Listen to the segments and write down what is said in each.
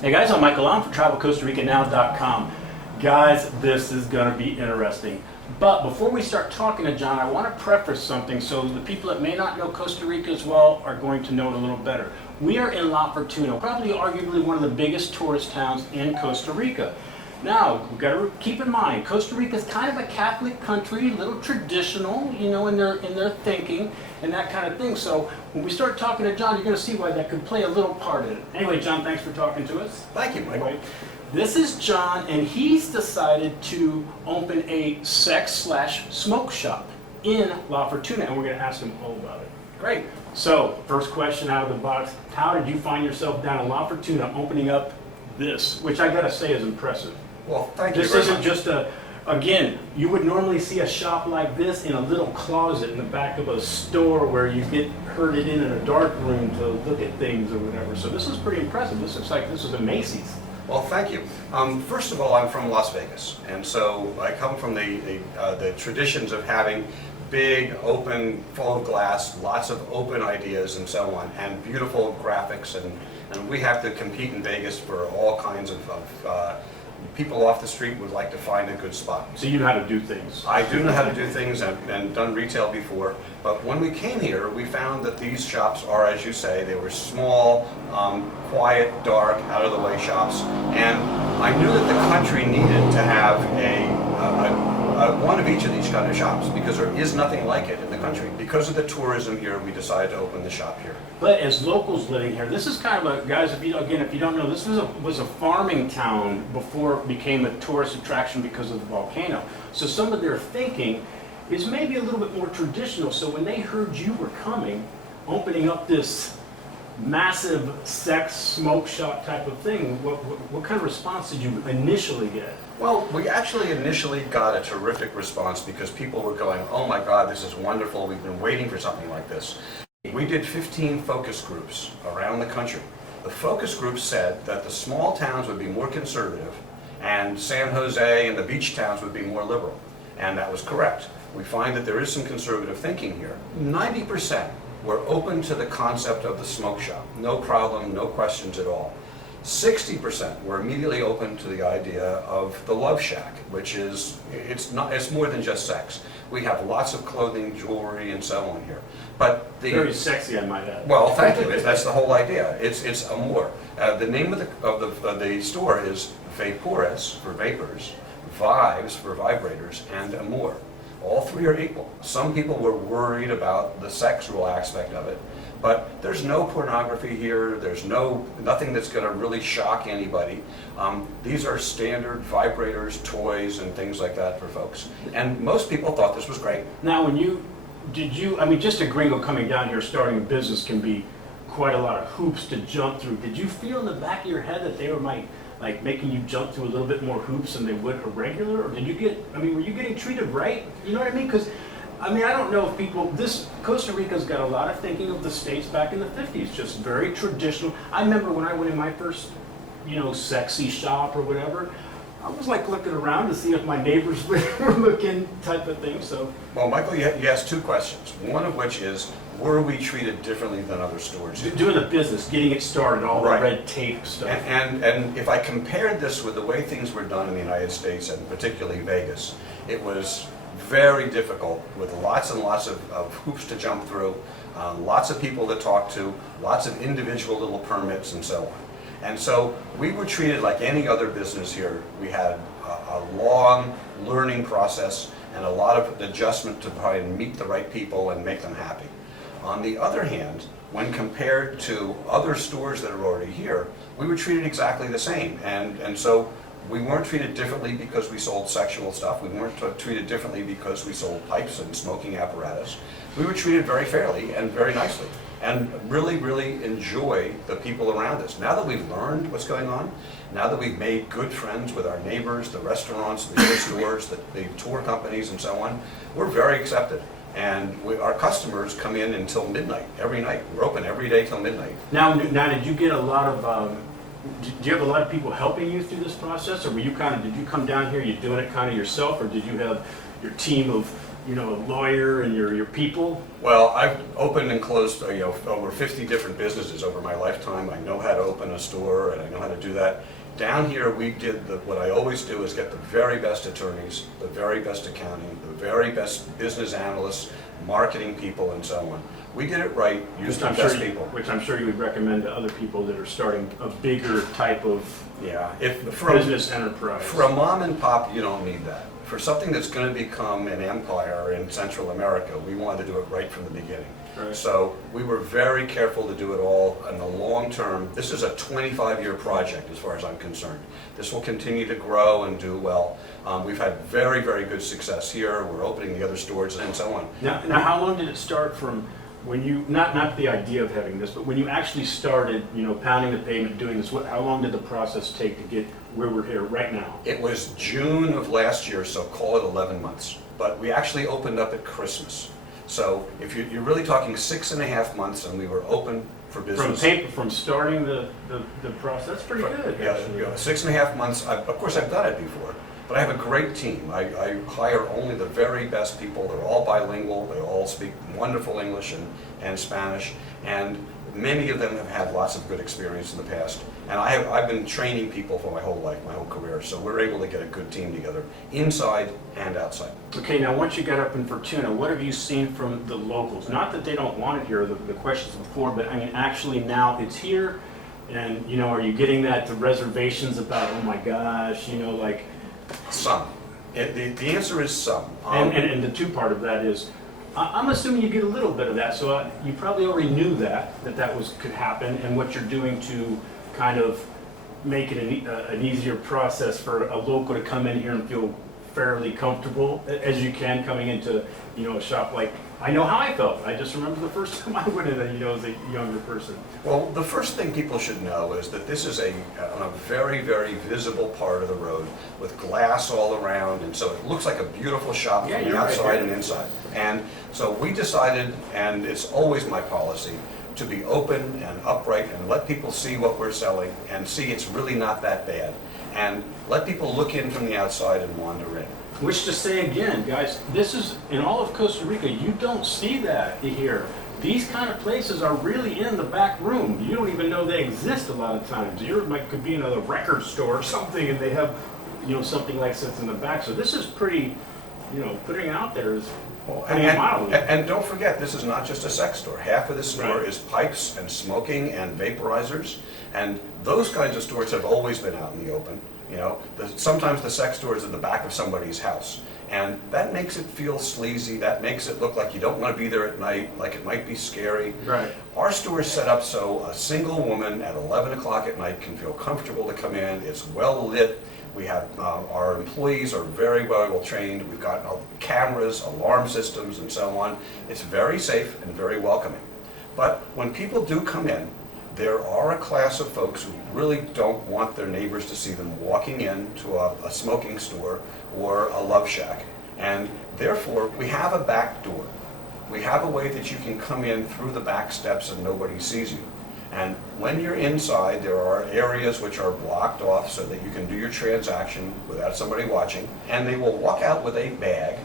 Hey guys, I'm Michael. I'm from TravelCostaRicaNow.com. Guys, this is going to be interesting. But before we start talking to John, I want to preface something so the people that may not know Costa Rica as well are going to know it a little better. We are in La Fortuna, probably arguably one of the biggest tourist towns in Costa Rica. Now, we've got to keep in mind, Costa Rica is kind of a Catholic country, a little traditional, you know, in their thinking and that kind of thing. So when we start talking to John, you're going to see why that could play a little part in it. Anyway, John, thanks for talking to us. Thank you, Michael. Anyway, this is John, and he's decided to open a sex/smoke shop in La Fortuna, and we're going to ask him all about it. Great. So, first question out of the box, how did you find yourself down in La Fortuna opening up this, which I got to say is impressive. Well, thank you This very isn't much. just again, you would normally see a shop like this in a little closet in the back of a store where you get herded in a dark room to look at things or whatever. So this is pretty impressive. This looks like this is a Macy's. Well, thank you. First of all, I'm from Las Vegas, and so I come from the traditions of having big, open, full of glass, lots of open ideas and so on, and beautiful graphics, and we have to compete in Vegas for all kinds of people off the street would like to find a good spot. So you know how to do things. I do know how to do things and done retail before, but when we came here, we found that these shops are, as you say, they were small, quiet, dark, out-of-the-way shops, and I knew that the country needed to have one of each of these kind of shops because there is nothing like it in the country. Because of the tourism here, we decided to open the shop here. But as locals living here, this is kind of a, guys, if you don't know, this was a farming town before it became a tourist attraction because of the volcano. So some of their thinking is maybe a little bit more traditional. So when they heard you were coming, opening up this massive sex smoke shop type of thing, what kind of response did you initially get? Well, we actually initially got a terrific response because people were going, oh my God, this is wonderful, we've been waiting for something like this. We did 15 focus groups around the country. The focus groups said that the small towns would be more conservative and San Jose and the beach towns would be more liberal. And that was correct. We find that there is some conservative thinking here. 90% were open to the concept of the smoke shop. No problem, no questions at all. 60% were immediately open to the idea of the love shack, which is, it's more than just sex. We have lots of clothing, jewelry, and so on here. But Very sexy, I might add. well, thank you. That's the whole idea. It's amour. The name of the store is Vapores for vapors, Vibes for vibrators, and Amour. All three are equal. Some people were worried about the sexual aspect of it, but there's no pornography here. There's nothing that's going to really shock anybody. These are standard vibrators, toys, and things like that for folks. And most people thought this was great. Now, I mean, just a gringo coming down here starting a business can be quite a lot of hoops to jump through. Did you feel in the back of your head that they were like making you jump through a little bit more hoops than they would a regular? Or were you getting treated right? You know what I mean? Because, I don't know if people, Costa Rica's got a lot of thinking of the States back in the 50s, just very traditional. I remember when I went in my first, sexy shop or whatever, I was like looking around to see if my neighbors were looking type of thing, so. Well, Michael, you asked two questions. One of which is, were we treated differently than other stores? Doing the business, getting it started, all Right. the red tape stuff. And if I compared this with the way things were done in the United States, and particularly Vegas, it was very difficult with lots and lots of hoops to jump through, lots of people to talk to, lots of individual little permits and so on. And so we were treated like any other business here. We had a long learning process and a lot of adjustment to try and meet the right people and make them happy. On the other hand, when compared to other stores that are already here, we were treated exactly the same. And so we weren't treated differently because we sold sexual stuff. We weren't treated differently because we sold pipes and smoking apparatus. We were treated very fairly and very nicely, and really, really enjoy the people around us. Now that we've learned what's going on, now that we've made good friends with our neighbors, the restaurants, the other stores, the tour companies and so on, we're very accepted. And our customers come in until midnight, every night. We're open every day till midnight. Now, did you get a lot of, do you have a lot of people helping you through this process? Or did you come down here, you're doing it kind of yourself, or did you have your team of you know, a lawyer and your people? Well, I've opened and closed, over 50 different businesses over my lifetime. I know how to open a store and I know how to do that. Down here, we did what I always do is get the very best attorneys, the very best accounting, the very best business analysts, marketing people, and so on. We did it right, used the best people. Which I'm sure you would recommend to other people that are starting a bigger type of business enterprise. For a mom and pop, you don't need that. For something that's going to become an empire in Central America, we wanted to do it right from the beginning. Right. So we were very careful to do it all in the long term. This is a 25-year project as far as I'm concerned. This will continue to grow and do well. We've had very, very good success here. We're opening the other stores and so on. Now how long did it start from when you, not the idea of having this, but when you actually started, you know, pounding the pavement, doing this, how long did the process take to get where we're here right now? It was June of last year, so call it 11 months. But we actually opened up at Christmas. So if you're really talking 6.5 months, and we were open for business. From starting the process, that's pretty good. Yeah, 6.5 months. Of course, I've done it before, but I have a great team. I hire only the very best people. They're all bilingual. They all speak wonderful English and Spanish, and many of them have had lots of good experience in the past. And I've been training people for my whole life, my whole career, so we're able to get a good team together, inside and outside. Okay, now once you got up in Fortuna, what have you seen from the locals? Not that they don't want it here, the questions before, but I mean, actually now it's here, and you know, are you getting the reservations about, oh my gosh, you know, like... Some. The answer is some. And the two part of that is, I'm assuming you get a little bit of that, so you probably already knew that could happen, and what you're doing to kind of make it an easier process for a local to come in here and feel fairly comfortable as you can coming into, you know, a shop. Like, I know how I felt. I just remember the first time I went in, you know, as a younger person. Well, the first thing people should know is that this is on a very, very visible part of the road with glass all around, and so it looks like a beautiful shop from the outside and inside. And so we decided, and it's always my policy, to be open and upright and let people see what we're selling and see it's really not that bad. And let people look in from the outside and wander in. Which to say again, guys, this is, in all of Costa Rica, you don't see that here. These kind of places are really in the back room. You don't even know they exist a lot of times. You could be in a record store or something and they have, you know, something like this in the back. So this is pretty, you know, putting it out there is and don't forget, this is not just a sex store. Half of the store is pipes and smoking and vaporizers, and those kinds of stores have always been out in the open. You know, sometimes the sex store is in the back of somebody's house, and that makes it feel sleazy. That makes it look like you don't want to be there at night, like it might be scary. Right. Our store is set up so a single woman at 11 o'clock at night can feel comfortable to come in. It's well lit. We have, our employees are very well trained. We've got cameras, alarm systems, and so on. It's very safe and very welcoming. But when people do come in, there are a class of folks who really don't want their neighbors to see them walking into a smoking store or a love shack. And therefore, we have a back door. We have a way that you can come in through the back steps and nobody sees you. And when you're inside, there are areas which are blocked off so that you can do your transaction without somebody watching. And they will walk out with a bag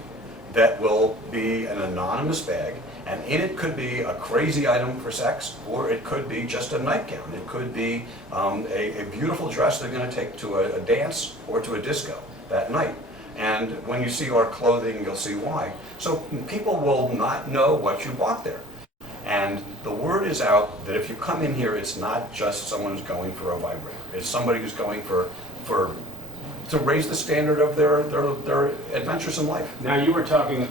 that will be an anonymous bag. And in it could be a crazy item for sex, or it could be just a nightgown. It could be a beautiful dress they're going to take to a dance or to a disco that night. And when you see our clothing, you'll see why. So people will not know what you bought there. And the word is out that if you come in here, it's not just someone who's going for a vibrator. It's somebody who's going to raise the standard of their adventures in life. Now you were talking,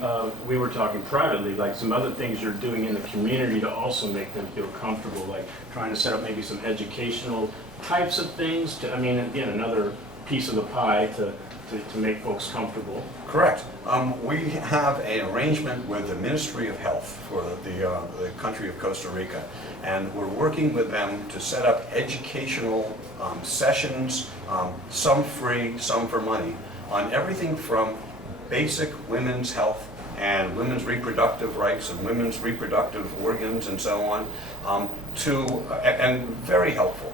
we were talking privately, like some other things you're doing in the community to also make them feel comfortable, like trying to set up maybe some educational types of things to, I mean, again, another piece of the pie to make folks comfortable. Correct. We have an arrangement with the Ministry of Health for the country of Costa Rica, and we're working with them to set up educational sessions, some free, some for money, on everything from basic women's health and women's reproductive rights and women's reproductive organs and so on, and very helpful,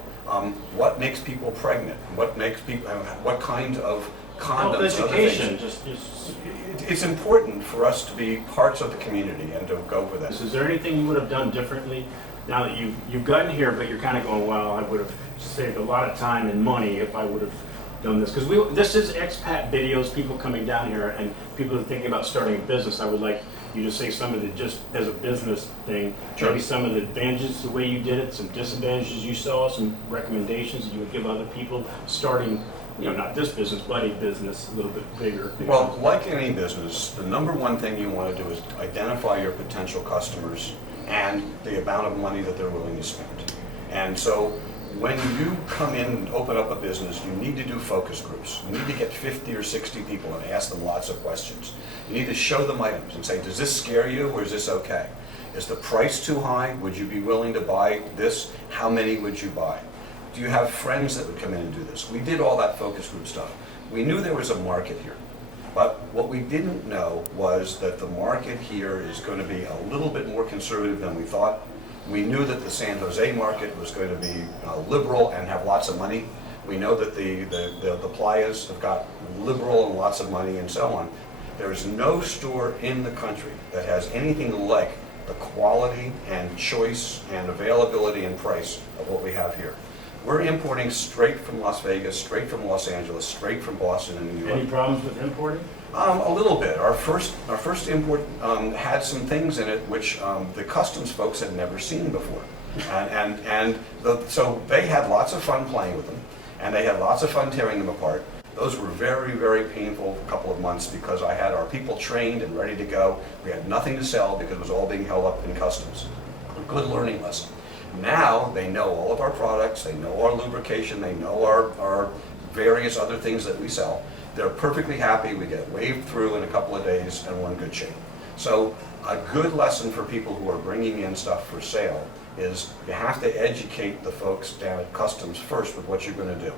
what makes people pregnant, what makes people, what kind of condoms, education, it's important for us to be parts of the community and to go for this. Is there anything you would have done differently now that you've gotten here, but you're kind of going, well, I would have saved a lot of time and money if I would have done this? Because this is expat videos, people coming down here, and people are thinking about starting a business. I would like you to say some of the, just as a business thing, Sure. maybe some of the advantages, the way you did it, some disadvantages you saw, some recommendations that you would give other people starting, not this business, but a business a little bit bigger. Well, like any business, the number one thing you want to do is identify your potential customers and the amount of money that they're willing to spend. And so when you come in and open up a business, you need to do focus groups. You need to get 50 or 60 people and ask them lots of questions. You need to show them items and say, does this scare you or is this okay? Is the price too high? Would you be willing to buy this? How many would you buy? Do you have friends that would come in and do this? We did all that focus group stuff. We knew there was a market here. But what we didn't know was that the market here is going to be a little bit more conservative than we thought. We knew that the San Jose market was going to be liberal and have lots of money. We know that the playas have got liberal and lots of money and so on. There is no store in the country that has anything like the quality and choice and availability and price of what we have here. We're importing straight from Las Vegas, straight from Los Angeles, straight from Boston and New York. Any problems with importing? A little bit. Our first import had some things in it which the customs folks had never seen before, so they had lots of fun playing with them, and they had lots of fun tearing them apart. Those were very, very painful couple of months because I had our people trained and ready to go. We had nothing to sell because it was all being held up in customs. A good learning lesson. Now they know all of our products, they know our lubrication, they know our various other things that we sell. They're perfectly happy, we get waved through in a couple of days and we're in good shape. So a good lesson for people who are bringing in stuff for sale is you have to educate the folks down at customs first with what you're going to do.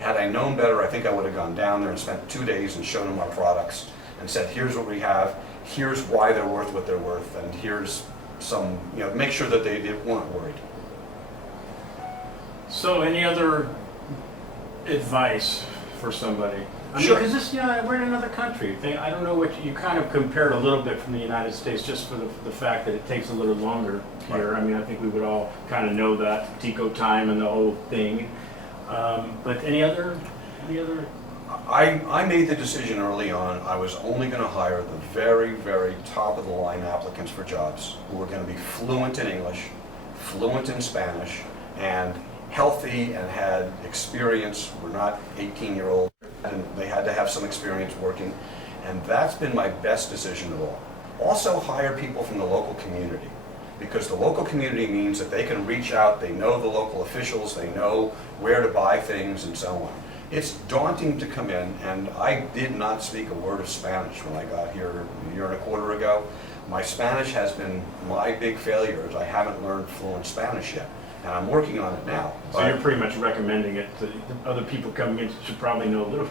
Had I known better, I think I would have gone down there and spent 2 days and shown them our products and said, here's what we have, here's why they're worth what they're worth, and here's some, make sure that they weren't worried. So any other advice for somebody? Sure. Because this, we're in another country. I don't know what you kind of compared a little bit from the United States, just for the fact that it takes a little longer here. Right. I mean, I think we would all kind of know that Tico time and the whole thing. But any other? I made the decision early on. I was only going to hire the very, very top of the line applicants for jobs who were going to be fluent in English, fluent in Spanish, and healthy and had experience. Were not 18-year-olds, and they had to have some experience working. And that's been my best decision of all. Also hire people from the local community, because the local community means that they can reach out, they know the local officials, they know where to buy things and so on. It's daunting to come in, and I did not speak a word of Spanish when I got here a year and a quarter ago. My Spanish has been my big failure, as I haven't learned fluent Spanish yet, and I'm working on it now. So you're pretty much recommending it to other people coming in should probably know a little.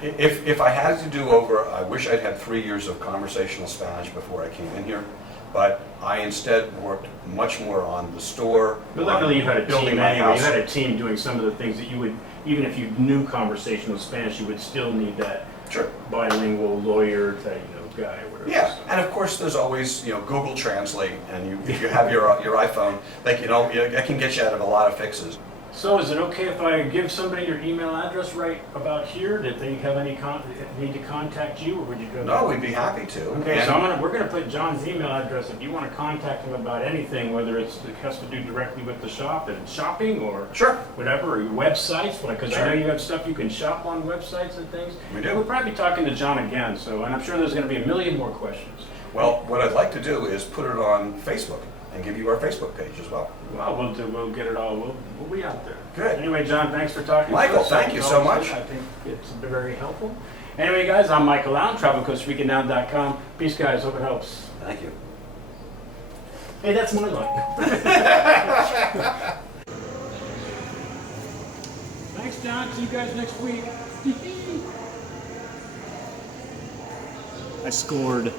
If I had to do over, I wish I'd had 3 years of conversational Spanish before I came in here. But I instead worked much more on the store. But luckily you had a building team my anyway. house. You had a team doing some of the things that you would, even if you knew conversational Spanish, you would still need that Sure. bilingual lawyer type guy or whatever. Yeah, and of course there's always Google Translate, and if you have your iPhone, it can get you out of a lot of fixes. So is it okay if I give somebody your email address right about here? Did they have any need to contact you, or would you go? No, we'd be happy to. Okay, And- so we're gonna put John's email address if you want to contact him about anything, whether it has to do directly with the shop and shopping or Sure. whatever, or your websites, because I Sure. know you have stuff you can shop on websites and things. We do. We'll probably be talking to John again, and I'm sure there's going to be a million more questions. Well, what I'd like to do is put it on Facebook and give you our Facebook page as well. Well, we'll get it all. We'll be out there. Good. Anyway, John, thanks for talking to Michael, us. thank you so much. I think it's very helpful. Anyway, guys, I'm Michael Lown, travelcostaricannow.com. Peace, guys. Hope it helps. Thank you. Hey, that's my line. Thanks, John. See you guys next week. I scored.